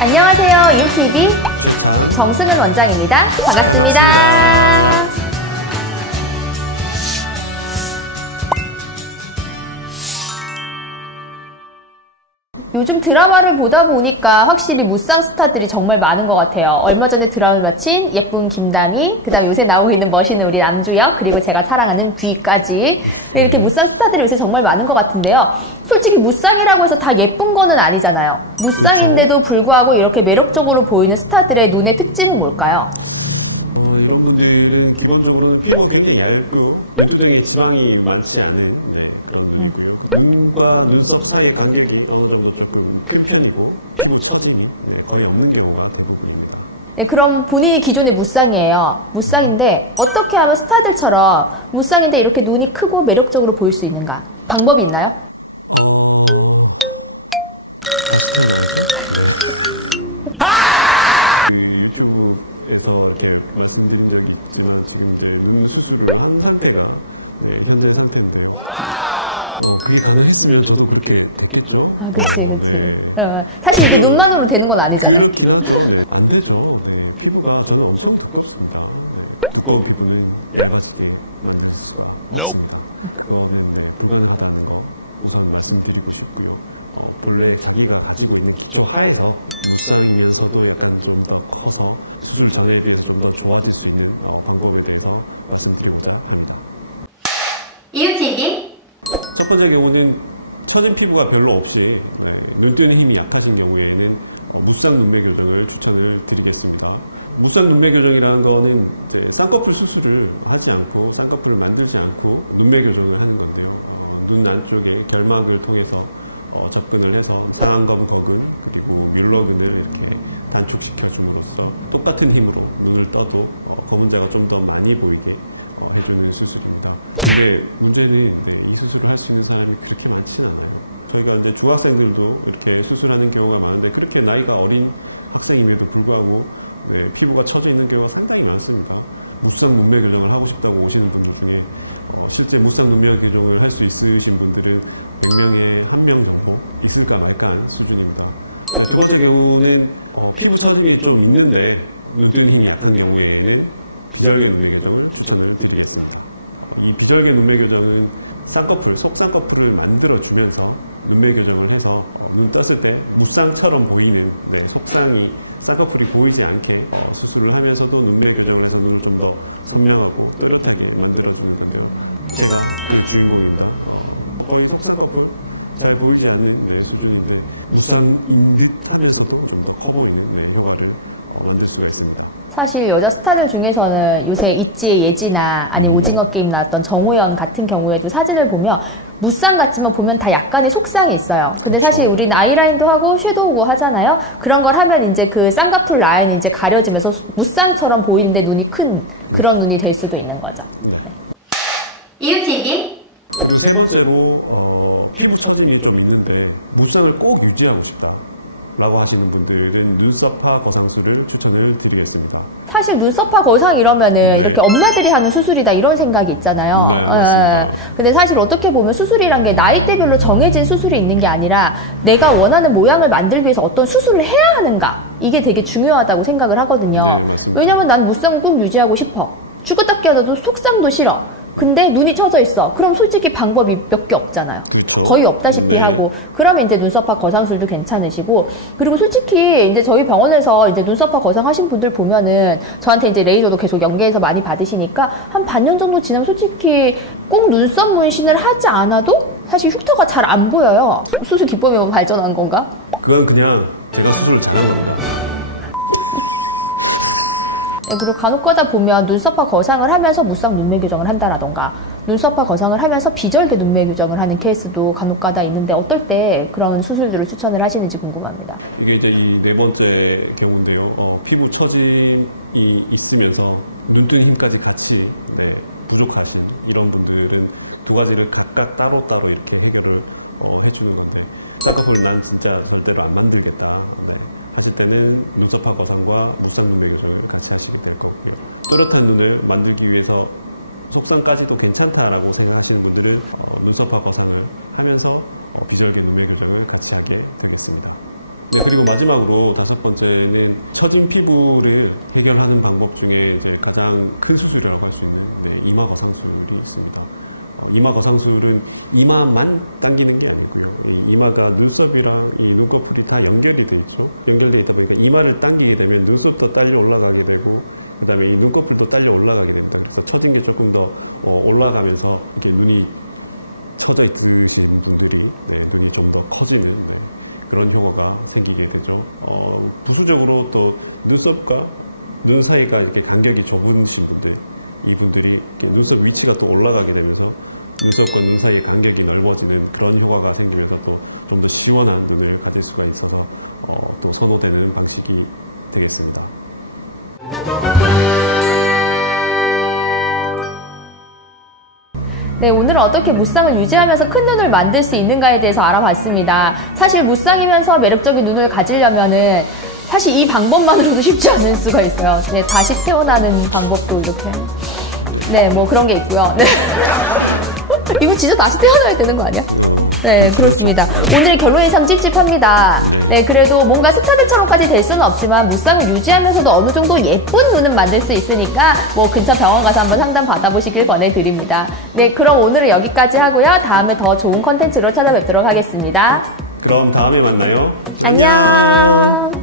안녕하세요. 유TV 최찬, 정수는 원장입니다. 반갑습니다. 반갑습니다. 요즘 드라마를 보다 보니까 확실히 무쌍 스타들이 정말 많은 것 같아요. 얼마 전에 드라마를 마친 예쁜 김다미, 그 다음 요새 나오고 있는 멋있는 우리 남주혁, 그리고 제가 사랑하는 뷔까지 이렇게 무쌍 스타들이 요새 정말 많은 것 같은데요. 솔직히 무쌍이라고 해서 다 예쁜 거는 아니잖아요. 무쌍인데도 불구하고 이렇게 매력적으로 보이는 스타들의 눈의 특징은 뭘까요? 이런 분들은 기본적으로는 피부가 굉장히 얇고 눈두덩이에 지방이 많지 않은 그런 눈이고요. 눈과 눈썹 사이의 간격이 어느 정도 조금 큰 편이고 피부 처짐이 거의 없는 경우가 대부분입니다. 네, 그럼 본인이 기존의 무쌍이에요. 무쌍인데 어떻게 하면 스타들처럼 무쌍인데 이렇게 눈이 크고 매력적으로 보일 수 있는가? 방법이 있나요? 다시 태어나야죠. 네. 그 유튜브에서 이렇게 말씀드린 적이 있지만 지금 이제 눈 수술을 한 상태가 현재 상태인데요. 그게 가능했으면 저도 그렇게 됐겠죠. 네. 사실 눈만으로 되는 건 아니잖아요. 그렇긴 하죠. 네. 안 되죠. 네. 피부가 저는 엄청 두껍습니다. 네. 두꺼운 피부는 얇아지게 만들 수가 없습니다. 그거는 불가능하다는 거 우선 말씀드리고 싶고요. 본래 자기가 가지고 있는 기초 하에서 무쌍이면서도 약간 좀 더 커서 수술 전에 비해서 좀 더 좋아질 수 있는 방법에 대해서 말씀드리고자 합니다. 유TV 첫 번째 경우는 처진 피부가 별로 없이 눈 뜨는 힘이 약하신 경우에는 무쌍 눈매 교정을 추천을 드리겠습니다. 무쌍 눈매 교정이라는 거는 이제 쌍꺼풀 수술을 하지 않고 쌍꺼풀을 만들지 않고 눈매 교정을 하는 건데요. 눈 안쪽에 결막을 통해서 접근을 해서 상안검 거근 그리고 뮬러근을 이렇게 단축시켜 줌으로써 똑같은 힘으로 눈을 떠도 검은자가 좀 더 많이 보이게 해주는 수술입니다. 근데 문제는 이 수술을 할 수 있는 사람이 그렇게 많지는 않아요. 저희가 이제 중학생들도 이렇게 수술하는 경우가 많은데 그렇게 나이가 어린 학생임에도 불구하고 피부가 처져 있는 경우가 상당히 많습니다. 무쌍 눈매 교정을 하고 싶다고 오시는 분들 중에 실제 무쌍 눈매 교정을 할 수 있으신 분들은 100명에 1명 정도 있을까 말까한 수준입니다. 두 번째 경우는 피부 처짐이 좀 있는데 눈 뜨는 힘이 약한 경우에는 비절개 눈매 교정을 추천을 드리겠습니다. 이 비절개 눈매 교정은 쌍꺼풀, 속쌍꺼풀을 만들어 주면서 눈매 교정을 해서 눈 떴을 때 무쌍처럼 보이는 속쌍이 쌍꺼풀이 보이지 않게 수술을 하면서도 눈매 교정을 해서 눈을 좀 더 선명하고 또렷하게 만들어 주는 건데요. 제가 그 주인공입니다. 거의 속쌍꺼풀 잘 보이지 않는 수준인데 무쌍인 듯 하면서도 좀 더 커 보이는 효과를 만들 수가 있습니다. 사실 여자 스타들 중에서는 요새 있지 예지나 아니면 오징어 게임 나왔던 정우현 같은 경우에도 사진을 보면 무쌍 같지만 보면 다 약간의 속쌍이 있어요. 근데 그쵸. 사실 우리는 아이라인도 하고 섀도우고 하잖아요. 그런 걸 하면 이제 그 쌍꺼풀 라인이 이제 가려지면서 무쌍처럼 보이는데 눈이 큰 그런 눈이 될 수도 있는 거죠. 네. 유TV 그리고 세 번째로 피부 처짐이 좀 있는데 무쌍을 꼭 유지하고 싶다 라고 하시는 분들은 눈썹화 거상술을 추천을 드리겠습니다. 사실 눈썹화 거상 이러면은 이렇게 엄마들이 하는 수술이다 이런 생각이 있잖아요. 네, 맞습니다. 근데 사실 어떻게 보면 수술이란 게 나이대별로 정해진 수술이 있는 게 아니라 내가 원하는 모양을 만들기 위해서 어떤 수술을 해야 하는가 이게 되게 중요하다고 생각을 하거든요. 네, 맞습니다. 왜냐면 난 무쌍 꼭 유지하고 싶어. 주구닦기 하나도 속쌍도 싫어. 근데 눈이 처져 있어. 그럼 솔직히 방법이 몇 개 없잖아요. 그렇죠. 거의 없다시피 하고. 그러면 이제 눈썹화 거상술도 괜찮으시고. 그리고 솔직히 이제 저희 병원에서 이제 눈썹화 거상 하신 분들 보면은 저한테 이제 레이저도 계속 연계해서 많이 받으시니까 한 반년 정도 지나면 솔직히 꼭 눈썹 문신을 하지 않아도 사실 흉터가 잘 안 보여요. 수술 기법이 뭐 발전한 건가? 그건 그냥 제가 수술을 잘한 겁니다. 그리고 간혹가다 보면 눈썹화 거상을 하면서 무쌍 눈매 교정을 한다라던가 눈썹화 거상을 하면서 비절개 눈매 교정을 하는 케이스도 간혹가다 있는데 어떨 때 그런 수술들을 추천을 하시는지 궁금합니다. 이게 이제 이 네 번째 경우인데요. 피부 처짐이 있으면서 눈 뜨는 힘까지 같이 부족하신 이런 분들은 두 가지를 각각 따로따로 이렇게 해결을 해주는 건데 쌍꺼풀 난 진짜 절대로 안 만들겠다 하실 때는 눈썹화 거상과 무쌍 눈매 교정을 같이 하시게 될 거고요. 또렷한 눈을 만들기 위해서 속쌍까지도 괜찮다라고 생각하시는 분들은 눈썹화 거상을 하면서 비절개 눈매 교정을 같이 하게 되겠습니다. 네, 그리고 마지막으로 5번째는 처진 피부를 해결하는 방법 중에 이제 가장 큰 수술이라고 할 수 있는 이마 거상술이 있습니다. 이마 거상술은 이마만 당기는 게 아니고요. 이 이마가 눈썹이랑 이 눈꺼풀이 다 연결이 돼 있죠. 연결되어 있다 보니까 이마를 당기게 되면 눈썹도 딸려 올라가게 되고, 그 다음에 이 눈꺼풀도 딸려 올라가게 됩니다. 그래서 처진 게 조금 더 올라가면서 이렇게 눈이 처져 있으신 분들이 눈이 좀 더 커지는 그런 효과가 생기게 되죠. 부수적으로 또 눈썹과 눈 사이가 이렇게 간격이 좁으신 분들, 이분들이 눈썹 위치가 또 올라가게 되면서 눈썹과 눈 사이의 간격이 넓어지는 그런 효과가 생기면서 또 좀 더 시원한 눈을 가질 수가 있어서 또 선호되는 방식이 되겠습니다. 네, 오늘은 어떻게 무쌍을 유지하면서 큰 눈을 만들 수 있는가에 대해서 알아봤습니다. 사실 무쌍이면서 매력적인 눈을 가지려면은 사실 이 방법만으로도 쉽지 않을 수가 있어요. 네, 다시 태어나는 방법도 이렇게. 네, 뭐 그런 게 있고요. 네. 이거 진짜 다시 태어나야 되는 거 아니야? 네, 그렇습니다. 하죠. 오늘의 결론 예상 찝찝합니다. 네, 그래도 뭔가 스타들처럼까지 될 수는 없지만 무쌍을 유지하면서도 어느 정도 예쁜 눈은 만들 수 있으니까 뭐 근처 병원 가서 한번 상담 받아보시길 권해드립니다. 네, 그럼 오늘은 여기까지 하고요. 다음에 더 좋은 컨텐츠로 찾아뵙도록 하겠습니다. 그럼 다음에 만나요. 안녕.